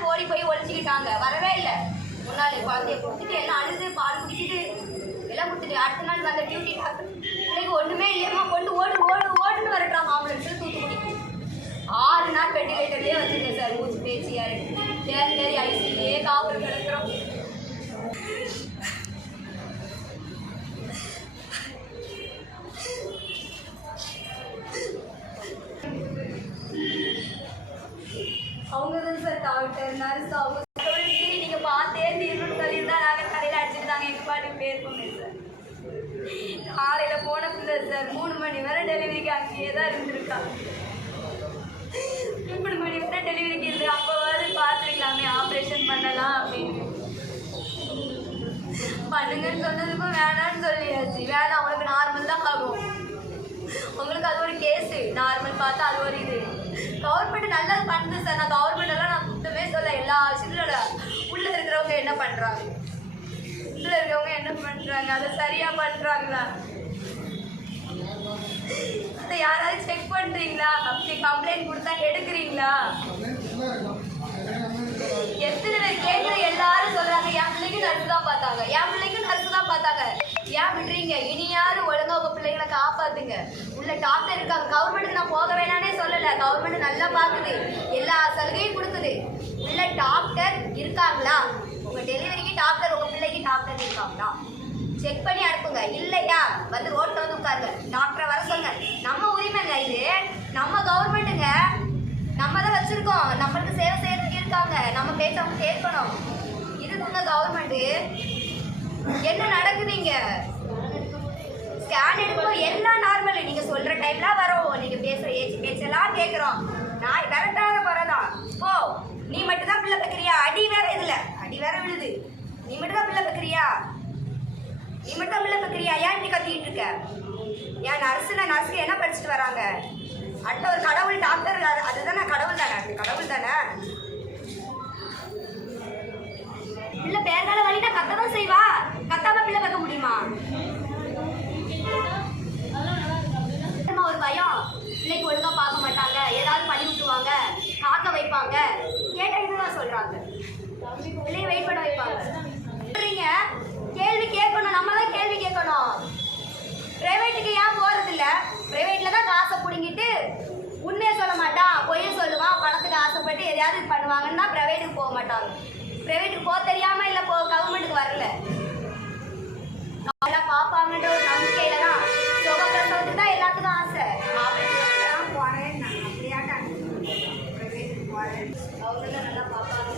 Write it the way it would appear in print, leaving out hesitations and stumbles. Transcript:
நாள் ஓடி போய் ஒழிச்சிக்கிட்டாங்க, வரவே இல்லை. முன்னாள் குழந்தைய கொடுத்துட்டு எல்லாம் அழுது பால் குடிச்சிட்டு எல்லாம் கொடுத்துட்டு அடுத்த நாள் வந்த டியூட்டி டாக்டர் பிள்ளைக்கு ஒன்றுமே இல்லையம்மா கொண்டு ஓடுன்னு வரட்டாங்க ஆம்புலன்ஸில் தூத்துக்குடிக்கு. 6 நாள் வெண்டிலேட்டர்லேயே வச்சுருக்கேன் சார். மூச்சு பேச்சியாக தேடி ஐசிலேயே காவல் கிடக்கிறோம். அவங்க தான் சார் டாக்டர் நர்ஸ் அவங்க மீறி நீங்கள் பார்த்தே தீர்வுன்னு சொல்லியிருந்தா நாங்கள் தலையில் அடிச்சுட்டு தாங்க எங்கள் பாட்டுக்கு போயிருக்கோமே சார். காலையில் போன பிள்ளை சார் 3 மணி வரை டெலிவரிக்கு அங்கேயே தான் இருந்திருக்கா. 3 மணி வரை டெலிவரிக்கு இருந்து அப்போவாது பார்த்துருக்கலாமே, ஆப்ரேஷன் பண்ணலாம் அப்படின்னு. பண்ணுங்கன்னு சொன்னதுக்கும் வேணான்னு சொல்லியாச்சு. வேணாம், அவங்களுக்கு நார்மல் தான் ஆகும், உங்களுக்கு அது ஒரு கேஸு, நார்மல் பார்த்தா அது ஒரு இது. கவர்மெண்ட் நல்லது பண்ணுது சார். நான் கவர்மெண்டெல்லாம் நான் சுத்தமே சொல்ல. எல்லா விஷயத்துல உள்ளே இருக்கிறவங்க என்ன பண்ணுறாங்க, உள்ளே இருக்கிறவங்க என்ன பண்ணுறாங்க, அதை சரியாக பண்ணுறாங்களா, அதை யாராவது செக் பண்ணுறீங்களா, அப்படி கம்ப்ளைண்ட் கொடுத்தா எடுக்கிறீங்களா? எத்தனை பேர் கேட்குற எல்லாரும் சொல்கிறாங்க என் பிள்ளைக்கும் நர்ஸு தான் பார்த்தாங்க, என் பிள்ளைக்கும் நர்ஸு தான் பார்த்தாங்க. ஏன் விடுறீங்க? இனியாரும் ஒழுங்கா உங்கள் பிள்ளைங்களை காப்பாற்றுங்க. உள்ள டாக்டர் இருக்காங்க. கவர்மெண்ட்டுக்கு நான் போக வேணானே சொல்லலை. கவர்மெண்ட் நல்லா பார்க்குது, எல்லா சலுகையும் கொடுக்குது. உள்ள டாக்டர் இருக்காங்களா? உங்கள் டெலிவரிக்கு டாக்டர், உங்கள் பிள்ளைக்கு டாக்டர் இருக்காங்களா? செக் பண்ணி அனுப்புங்க. இல்லையா வந்து ரோட்டில் வந்து உட்காருங்க, டாக்டரை வர சொல்லுங்க. நம்ம உரிமைங்க இது, நம்ம கவர்மெண்ட்டுங்க, நம்ம தான் வச்சுருக்கோம், நம்மளுக்கு சேவை செய்யறதுக்கு இருக்காங்க, நம்ம பேச்ச அவங்க கேட்கணும். இதுக்குங்க கவர்மெண்ட்டு. என்ன நடக்குதுங்க? ஸ்கேன் எடுக்கும் எல்லாம் நார்மல், நீங்கள் சொல்கிற டைம்லாம் வரும், நீங்கள் பேசுகிற பேச்செல்லாம் கேட்குறோம். நான் கரெக்டாக போகிறதான். ஓ நீ மட்டும் தான் பிள்ளை பார்க்குறியா? அடி வேற இதில் அடி வேற விழுது. நீ மட்டும் தான் பிள்ளை பார்க்குறியா? நீ மட்டும் தான் பிள்ளை பார்க்குறியா? ஏன் இப்படி கத்திக்கிட்டு இருக்க? ஏன் நர்ஸுக்கு என்ன படிச்சுட்டு வராங்க? அடுத்த ஒரு கடவுள் டாக்டர், அதுதானே கடவுள் தானே, கடவுள் தானே. பிள்ளை பேர்னால வழினா கத்ததான் செய்வா, கத்தாம பிள்ளை வைக்க முடியுமா? ஒரு பயம், பிள்ளைக்கு ஒழுங்கா பார்க்க மாட்டாங்க, ஏதாவது பண்ணி விட்டுருவாங்க, காக்க வைப்பாங்க. கேட்ட இதுதான் சொல்றாங்க, பிள்ளைய வெயிட் பண்ண வைப்பாங்க. கேள்வி கேட்கணும், நம்ம தான் கேள்வி கேட்கணும். பிரைவேட்டுக்கு ஏன் போறது இல்லை? பிரைவேட்ல தான் காசை பிடிங்கிட்டு உண்மையை சொல்ல மாட்டான், பொய்யை சொல்லுவான், பணத்துக்கு ஆசைப்பட்டு எதையாவது பண்ணுவாங்கன்னா பிரைவேட்டுக்கு போக மாட்டாங்க. பிரைவேட்டுக்கு போக தெரியாம இல்லை கவர்மெண்ட்டுக்கு வரல, எல்லாம் பார்ப்பாங்கன்ற ஒரு நம்பிக்கையில தான். சுகப்பிரசவத்துக்கு தான் எல்லாத்துக்கும் ஆசை. போறேன் அப்படியாட்டாங்க, பிரைவேட்டுக்கு போறேன், அவங்க தான் நல்லா பார்ப்பாங்க.